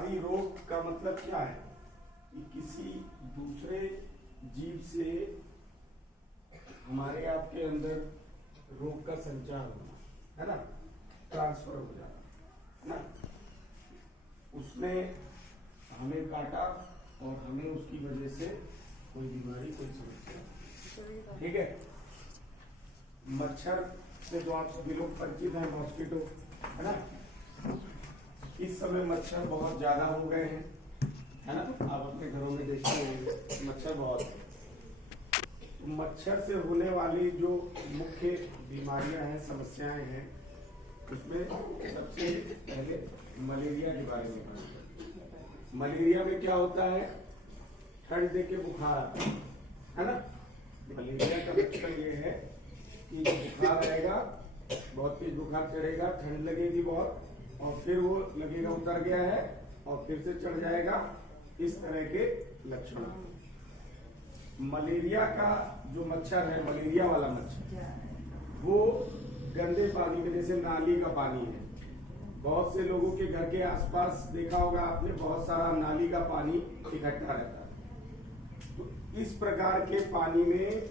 बीमारी रोग का मतलब क्या है कि किसी दूसरे जीव से हमारे आपके अंदर रोग का संचार होना, है ना, ट्रांसफर हो जाना, है ना। उसने हमें काटा और हमें उसकी वजह से कोई बीमारी, कोई समस्या, ठीक है। मच्छर से तो आप सभी लोग परिचित हैं, मॉस्किटो, है ना। इस समय मच्छर बहुत ज्यादा हो गए हैं, है ना। आप अपने घरों में देखते हैं मच्छर बहुत है। मच्छर से होने वाली जो मुख्य बीमारियां हैं, समस्याएं हैं, उसमें सबसे पहले मलेरिया के बारे में बात करें। मलेरिया में क्या होता है, ठंड देके बुखार आता है ना। मलेरिया का लक्षण ये है कि बुखार रहेगा, बहुत तेज बुखार चढ़ेगा, ठंड लगेगी बहुत, और फिर वो लगेगा उतर गया है और फिर से चढ़ जाएगा, इस तरह के लक्षण। मलेरिया का जो मच्छर है, मलेरिया वाला मच्छर, वो गंदे पानी में, जैसे नाली का पानी है, बहुत से लोगों के घर के आसपास देखा होगा आपने, बहुत सारा नाली का पानी इकट्ठा रहता है। तो इस प्रकार के पानी में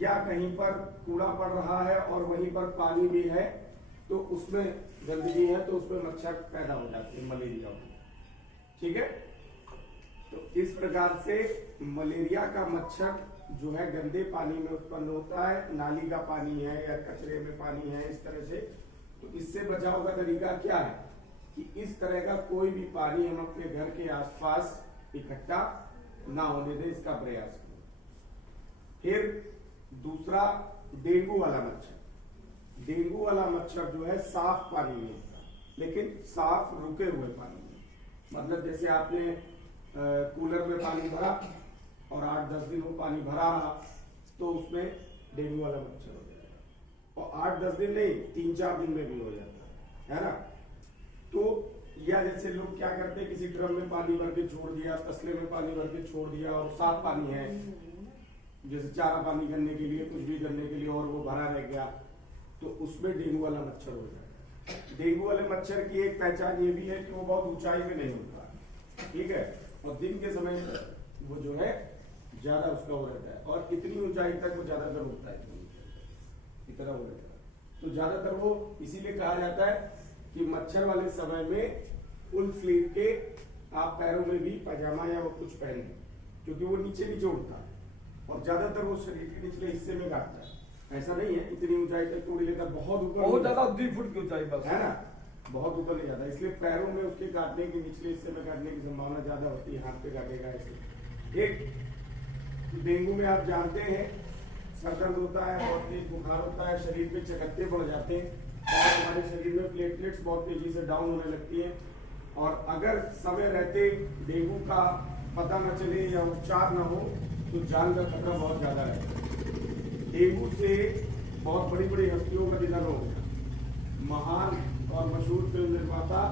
या कहीं पर कूड़ा पड़ रहा है और वहीं पर पानी भी है, तो उसमें गंदगी है, तो उसमें मच्छर पैदा हो जाते हैं, मलेरिया, ठीक है। तो इस प्रकार से मलेरिया का मच्छर जो है गंदे पानी में उत्पन्न होता है, नाली का पानी है या कचरे में पानी है, इस तरह से। तो इससे बचाव का तरीका क्या है कि इस तरह का कोई भी पानी हम अपने घर के आसपास इकट्ठा ना होने दें, इसका प्रयास करें। फिर दूसरा, डेंगू वाला मच्छर। डेंगू वाला मच्छर जो है साफ पानी में होता है, लेकिन साफ रुके हुए पानी में, मतलब जैसे आपने कूलर में पानी भरा और 8-10 दिन वो पानी भरा रहा, तो उसमें डेंगू वाला मच्छर हो जाएगा। और 8-10 दिन नहीं, 3-4 दिन में भी हो जाता है ना। तो या जैसे लोग क्या करते हैं, किसी ड्रम में पानी भर के छोड़ दिया, तसले में पानी भर के छोड़ दिया, और साफ पानी है, जैसे चारा पानी करने के लिए, कुछ भी करने के लिए, और वो भरा रह गया, तो उसमें डेंगू वाला मच्छर हो जाएगा। डेंगू वाले मच्छर की एक पहचान ये भी है कि वो बहुत ऊंचाई में नहीं होता, ठीक है, और दिन के समय वो जो है ज्यादा उसका हो रहता है, और इतनी ऊंचाई तक वो ज्यादातर होता है, इतना हो रहता है। तो ज्यादातर वो इसीलिए कहा जाता है कि मच्छर वाले समय में फुल स्लीव के आप पैरों में भी पजामा या वो कुछ पहने, क्योंकि वो नीचे नीचे उड़ता है और ज्यादातर वो शरीर के निचले हिस्से में काटता है। ऐसा नहीं है इतनी ऊंचाई तक तो उड़ लेता, बहुत ऊपर, बहुत ज्यादा 2 फुट की ऊंचाई बस, है ना, बहुत ऊपर नहीं जाता, इसलिए पैरों में उसके काटने की, निचले हिस्से में काटने की संभावना ज्यादा होती है, हाथ पे काटेगा ऐसे। एक डेंगू में आप जानते हैं सर दर्द होता है, बहुत तेज बुखार होता है, शरीर पे चकत्ते पड़ जाते हैं, और हमारे शरीर में प्लेटलेट्स बहुत तेजी से डाउन होने लगती है। और अगर समय रहते डेंगू का पता न चले या उपचार न हो, तो जान का खतरा बहुत ज्यादा रहता है। डेंगू से बहुत बड़ी बड़ी हस्तियों का निधन हो गया। महान और मशहूर फिल्म निर्माता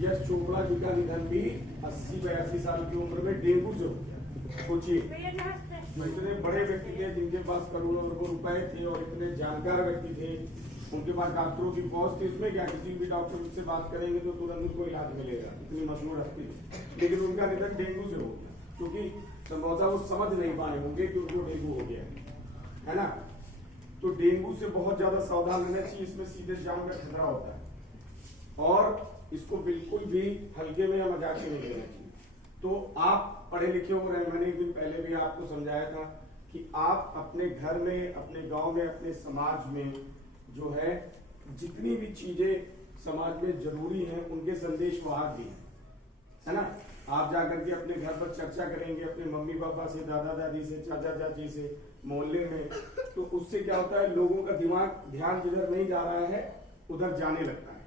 यश चोपड़ा जी का निधन भी 80-82 साल की उम्र में डेंगू से हो गया। सोचिए, इतने बड़े व्यक्ति थे जिनके पास करोड़ों रुपए थे और इतने जानकार व्यक्ति थे, उनके पास डॉक्टरों की पहुंच थी, उसमें क्या, किसी भी डॉक्टर से बात करेंगे तो तुरंत उनको इलाज मिलेगा, इतनी मशहूर हस्ती थी, लेकिन उनका निधन डेंगू से हो गया, क्योंकि संभवतः वो समझ नहीं पाए होंगे कि उनको डेंगू हो गया है ना। तो डेंगू से बहुत ज्यादा सावधान रहना चाहिए, इसमें सीधे जान का खतरा होता है, और इसको बिल्कुल भी हल्के में या मजाक में नहीं लेना चाहिए। तो आप पढ़े लिखे हो रहे, मैंने एक दिन पहले भी आपको समझाया था कि आप अपने घर में, अपने गांव में, अपने समाज में जो है जितनी भी चीजें समाज में जरूरी हैं, उनके संदेश वहां भी है ना। आप जाकर के अपने घर पर चर्चा करेंगे अपने मम्मी पापा से, दादा दादी से, चाचा चाची से, मोहल्ले में, तो उससे क्या होता है, लोगों का दिमाग, ध्यान जिधर नहीं जा रहा है उधर जाने लगता है,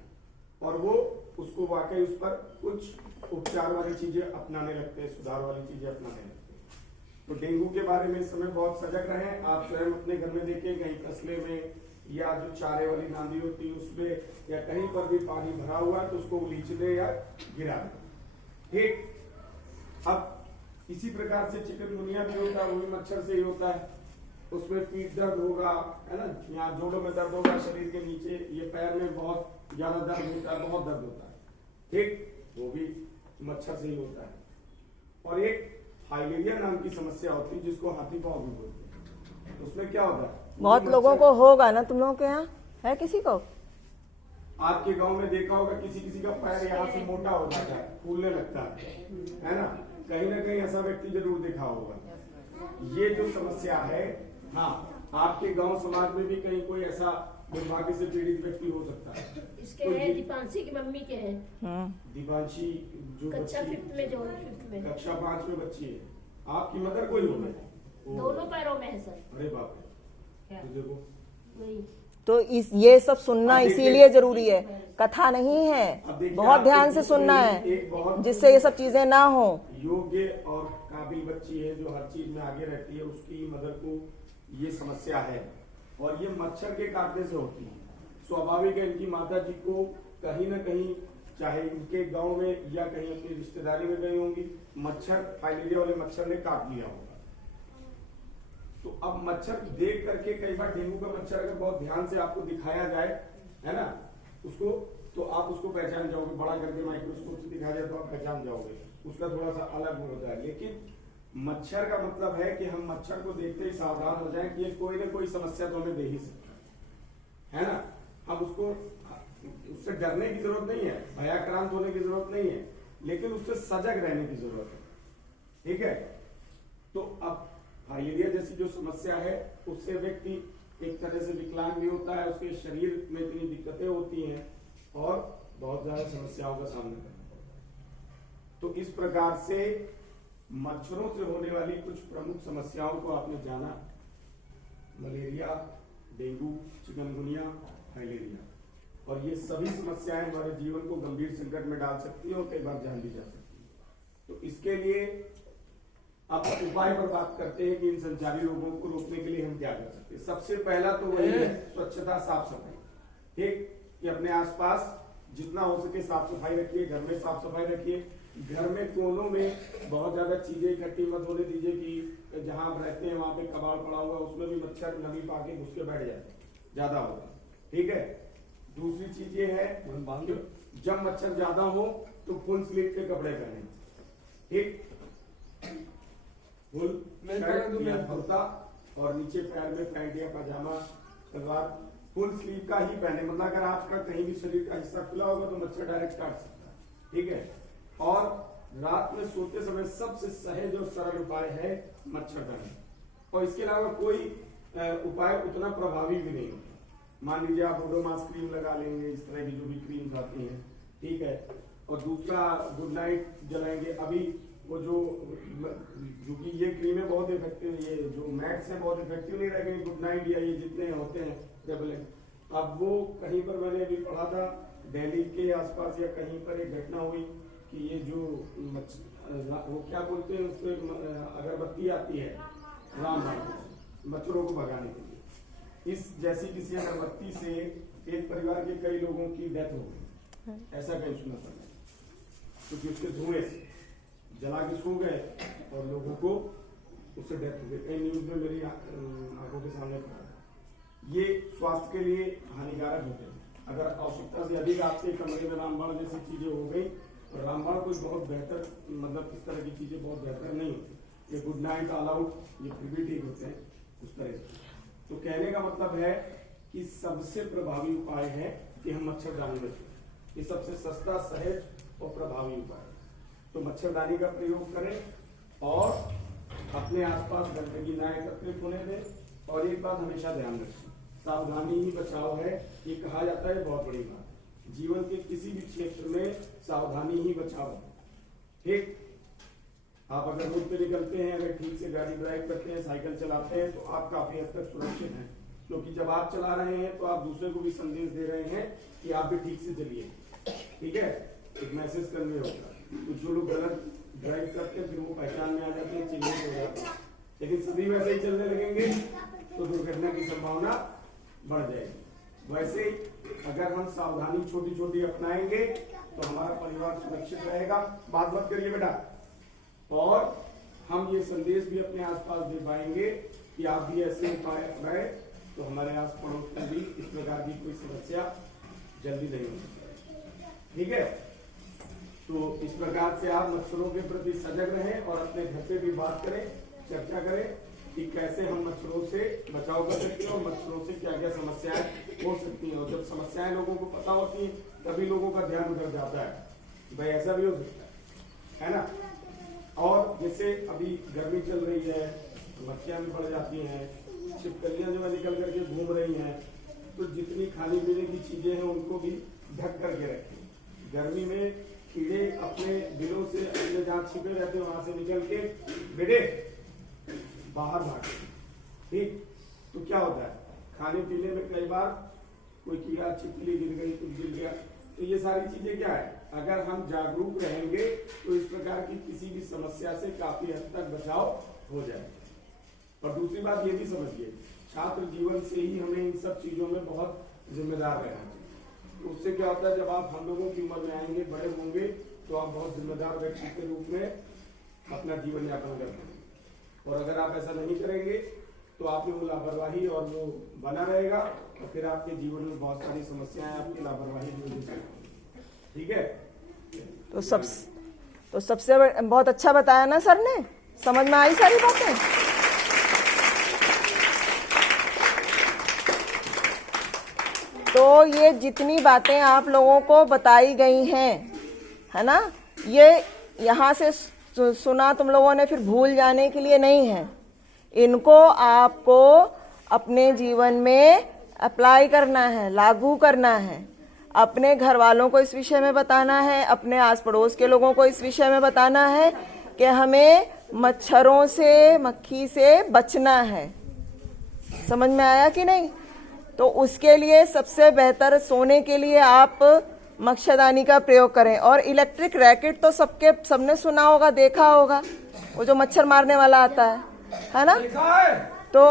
और वो उसको वाकई उस पर कुछ उपचार वाली चीजें अपनाने लगते हैं, सुधार वाली चीजें अपनाने लगते हैं। तो डेंगू के बारे में इस समय बहुत सजग रहें। आप स्वयं अपने घर में देखिए, कहीं तसले में या जो चारे वाली नाली होती है उसमें या कहीं पर भी पानी भरा हुआ है तो उसको उलीचने या गिरा दें, ठीक। अब इसी प्रकार से चिकनगुनिया भी होता है, वो भी मच्छर से ही होता है। उसमें पीठ दर्द होगा, है ना, यहाँ जोड़ों में दर्द होगा, शरीर के नीचे, ये पैर में बहुत ज्यादा दर्द होता है, बहुत दर्द होता है, ठीक। वो भी मच्छर से ही होता है। और एक फाइलेरिया नाम की समस्या होती है जिसको हाथी पांव भी बोलते हैं। तो उसमें क्या होता है, बहुत लोगों को होगा ना, तुम लोगों के यहाँ है किसी को? आपके गांव में देखा होगा किसी किसी का पैर यहाँ से मोटा हो जाता है, फूलने लगता है ना, कहीं ना कहीं ऐसा व्यक्ति जरूर देखा होगा। ये जो समस्या है, हाँ, आपके गांव समाज में भी कहीं कोई ऐसा दुर्भाग्य से पीड़ित व्यक्ति हो सकता है। इसके हैं दीपांशी की मम्मी के हैं। दीपांशी जो कक्षा 5 में, जो 5th में, कक्षा 5 में बच्ची है, आपकी मदर कोई हो गई? दोनों पैरों में है सर। अरे बाप रे, तो देखो वही तो ये सब सुनना इसीलिए जरूरी है, कथा नहीं है, बहुत ध्यान से सुनना है जिससे ये सब चीजें ना हो। योग्य और काबिल बच्ची है जो हर चीज में आगे रहती है, उसकी मदर को ये समस्या है और ये मच्छर के काटने से होती है। स्वाभाविक है, इनकी माता जी को कहीं ना कहीं, चाहे इनके गांव में या कहीं अपनी रिश्तेदारी में गई होंगी, मच्छर, फाइलेरिया वाले मच्छर ने काट लिया होगा। तो अब मच्छर देख करके, कई बार डेंगू का मच्छर अगर बहुत ध्यान से आपको दिखाया जाए, है ना, उसको, तो आप उसको पहचान जाओगे, बड़ा करके माइक्रोस्कोप से दिखाया जाए तो आप पहचान जाओगे, उसका थोड़ा सा अलग होता है। लेकिन मच्छर का मतलब है कि हम मच्छर को देखते ही सावधान हो जाएं कि ये कोई ना कोई समस्या तो हमें दे ही सकता है ना। हम उसको, उससे डरने की जरूरत नहीं है, भयाक्रांत होने की जरूरत नहीं है, लेकिन उससे सजग रहने की जरूरत है। ठीक है, तो अब फाइलेरिया जैसी जो समस्या है उससे व्यक्ति एक तरह से विकलांग भी होता है, उसके शरीर में इतनी दिक्कतें होती हैं और बहुत ज्यादा समस्याओं का सामना करना पड़ता है। तो इस प्रकार से मच्छरों से होने वाली कुछ प्रमुख समस्याओं को आपने जाना, मलेरिया, डेंगू, चिकनगुनिया, फाइलेरिया, और ये सभी समस्याएं हमारे जीवन को गंभीर संकट में डाल सकती है और कई बार जान भी जा सकती है। तो इसके लिए अब उपाय पर बात करते हैं कि इन संचारी रोगों को रोकने के लिए हम क्या कर सकते हैं। सबसे पहला तो वही है स्वच्छता, साफ सफाई। ठीक, कि अपने आसपास जितना हो सके साफ सफाई रखिए, घर में साफ सफाई रखिए, घर में कोनों में बहुत ज्यादा चीजें इकट्ठी मत होने दीजिए कि जहां आप रहते हैं वहां पे कबाड़ पड़ा हुआ, उसमें भी मच्छर नमी पाके घुस के बैठ जाते, ज्यादा होगा। ठीक है, दूसरी चीज ये है, जब मच्छर ज्यादा हो तो फुल स्लीव के कपड़े पहने। ठीक, फुल शर्ट या कुर्ता और नीचे पैर में पैंट या पजामा, सलवार फुल स्लीव का ही पहने। मतलब अगर आपका कहीं भी शरीर का हिस्सा खुला होगा तो मच्छर डायरेक्ट काट सकता है। ठीक है, और रात में सोते समय सबसे सहज और सरल उपाय है मच्छरदानी, और इसके अलावा कोई उपाय उतना प्रभावी भी नहीं होता। मान लीजिए आप ओडोमॉस क्रीम लगा लेंगे, इस तरह की जो भी क्रीम आती है, ठीक है, और दूसरा गुड नाइट जलाएंगे। अभी वो जो कि ये क्रीमें बहुत इफेक्टिव, ये जो मैट्स हैं बहुत इफेक्टिव नहीं रह गई, गुड नाइट या ये जितने होते हैं रेबलेंट। अब वो कहीं पर मैंने अभी पढ़ा था, दिल्ली के आसपास या कहीं पर एक घटना हुई कि ये जो वो क्या बोलते हैं उसको, अगरबत्ती आती है रामबाण, मच्छरों को भगाने के लिए, इस जैसी किसी अगरबत्ती से एक परिवार के कई लोगों की डेथ हो गई। ऐसा कहीं सुना था क्योंकि उसके धुएं से जला के सो गए और लोगों को उससे डेथ हो गई। कई न्यूज में मेरी आंखों के सामने पड़ा। ये स्वास्थ्य के लिए हानिकारक होते हैं। अगर आवश्यकता से अधिक आपके कमरे में रामबाण जैसी चीजें हो गई, तो रामबाण कोई बहुत बेहतर, मतलब इस तरह की चीजें बहुत बेहतर नहीं होती। ये गुड नाइट, ऑल आउट, ये फिर भी ठीक होते हैं उस तरह से। तो कहने का मतलब है कि सबसे प्रभावी उपाय है कि हम मच्छरदानी रखें। ये सबसे सस्ता, सहज और प्रभावी उपाय है। तो मच्छरदानी का प्रयोग करें और अपने आसपास गंदगी ना एकत्रित होने दें। और एक बात हमेशा ध्यान रखें, सावधानी ही बचाव है, ये कहा जाता है, बहुत बड़ी बात। जीवन के किसी भी क्षेत्र में सावधानी ही बचाव है। ठीक, आप अगर रोड पे निकलते हैं, अगर ठीक से गाड़ी ड्राइव करते हैं, साइकिल चलाते हैं, तो आप काफी हद तक सुरक्षित हैं, क्योंकि जब आप चला रहे हैं तो आप दूसरे को भी संदेश दे रहे हैं कि आप भी ठीक से चलिए। ठीक है, एक मैसेज करने होगा। तो जो लोग गलत ड्राइव करते हैं फिर वो पहचान में आ जाते हैं, चिन्हित हो जाते हैं। लेकिन सभी वैसे ही चलने लगेंगे तो दुर्घटना की संभावना बढ़ जाएगी। वैसे अगर हम सावधानी छोटी छोटी अपनाएंगे तो हमारा परिवार सुरक्षित रहेगा। बात मत करिए बेटा। और हम ये संदेश भी अपने आसपास दे पाएंगे कि आप भी ऐसे उपाय अपनाएं, तो हमारे आस पड़ोस में भी इस प्रकार की कोई समस्या जल्दी नहीं होगी। ठीक है। तो इस प्रकार से आप मच्छरों के प्रति सजग रहें और अपने घर पे भी बात करें, चर्चा करें कि कैसे हम मच्छरों से बचाव कर सकते हैं और मच्छरों से क्या क्या समस्याएं हो सकती हैं। और जब समस्याएं लोगों को पता होती हैं तभी लोगों का ध्यान उधर जाता है। भाई ऐसा भी हो सकता है ना। और जैसे अभी गर्मी चल रही है, मक्खियां भी बढ़ जाती हैं, छिपकलियां जो है निकल करके घूम रही हैं, तो जितनी खाने पीने की चीजें हैं उनको भी ढक करके रखें। गर्मी में कीड़े अपने दिलों से अपने जहाँ छिपे रहते हैं वहां से निकल के बेटे बाहर भागे। ठीक, तो क्या होता है खाने पीने में कई बार कोई कीड़ा छिपकली गिर गई, कुछ गिर गया, तो ये सारी चीजें क्या है, अगर हम जागरूक रहेंगे तो इस प्रकार की किसी भी समस्या से काफी हद तक बचाव हो जाए। और दूसरी बात ये भी समझिए, छात्र जीवन से ही हमें इन सब चीजों में बहुत जिम्मेदार रहना चाहिए। तो उससे क्या होता है, जब आप हम लोगों की उम्र में आएंगे, बड़े होंगे, तो आप बहुत जिम्मेदार व्यक्ति के रूप में अपना जीवन यापन कर पाएंगे। और अगर आप ऐसा नहीं करेंगे तो आप में वो लापरवाही और वो बना रहेगा और फिर आपके जीवन में बहुत सारी समस्याएं आपकी लापरवाही की वजह से। ठीक है, तो सबसे बहुत अच्छा बताया ना सर ने, समझ में आई सारी बातें। तो ये जितनी बातें आप लोगों को बताई गई हैं, है ना, ये यहाँ से सुना तुम लोगों ने फिर भूल जाने के लिए नहीं है। इनको आपको अपने जीवन में अप्लाई करना है, लागू करना है। अपने घर वालों को इस विषय में बताना है, अपने आस पड़ोस के लोगों को इस विषय में बताना है कि हमें मच्छरों से, मक्खी से बचना है। समझ में आया कि नहीं? तो उसके लिए सबसे बेहतर, सोने के लिए आप मच्छरदानी का प्रयोग करें। और इलेक्ट्रिक रैकेट तो सबने सुना होगा, देखा होगा, वो जो मच्छर मारने वाला आता है ना, तो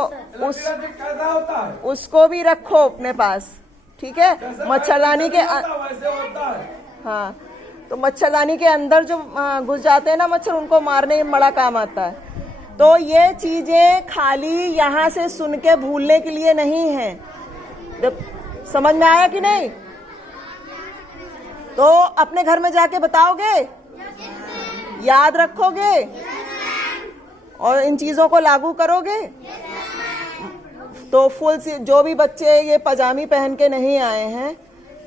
उसको भी रखो अपने पास। ठीक है, मच्छरदानी के हाँ, तो मच्छरदानी के अंदर जो घुस जाते हैं ना मच्छर, उनको मारने में बड़ा काम आता है। तो ये चीजें खाली यहाँ से सुन के भूलने के लिए नहीं है। समझ में आया कि नहीं? तो अपने घर में जाके बताओगे, याद रखोगे और इन चीजों को लागू करोगे। तो फुल जो भी बच्चे ये पजामी पहन के नहीं आए हैं,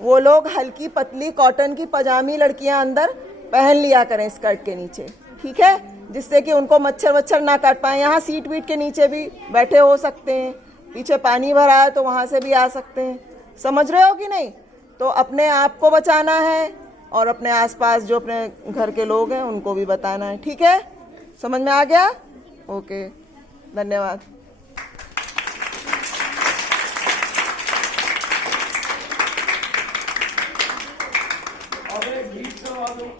वो लोग हल्की पतली कॉटन की पजामी लड़कियां अंदर पहन लिया करें स्कर्ट के नीचे। ठीक है, जिससे कि उनको मच्छर वच्छर ना काट पाए। यहाँ सीट वीट के नीचे भी बैठे हो सकते हैं, पीछे पानी भरा है तो वहां से भी आ सकते हैं। समझ रहे हो कि नहीं? तो अपने आप को बचाना है और अपने आसपास जो अपने घर के लोग हैं उनको भी बताना है। ठीक है, समझ में आ गया? ओके, धन्यवाद। और एक गीत करवा दो।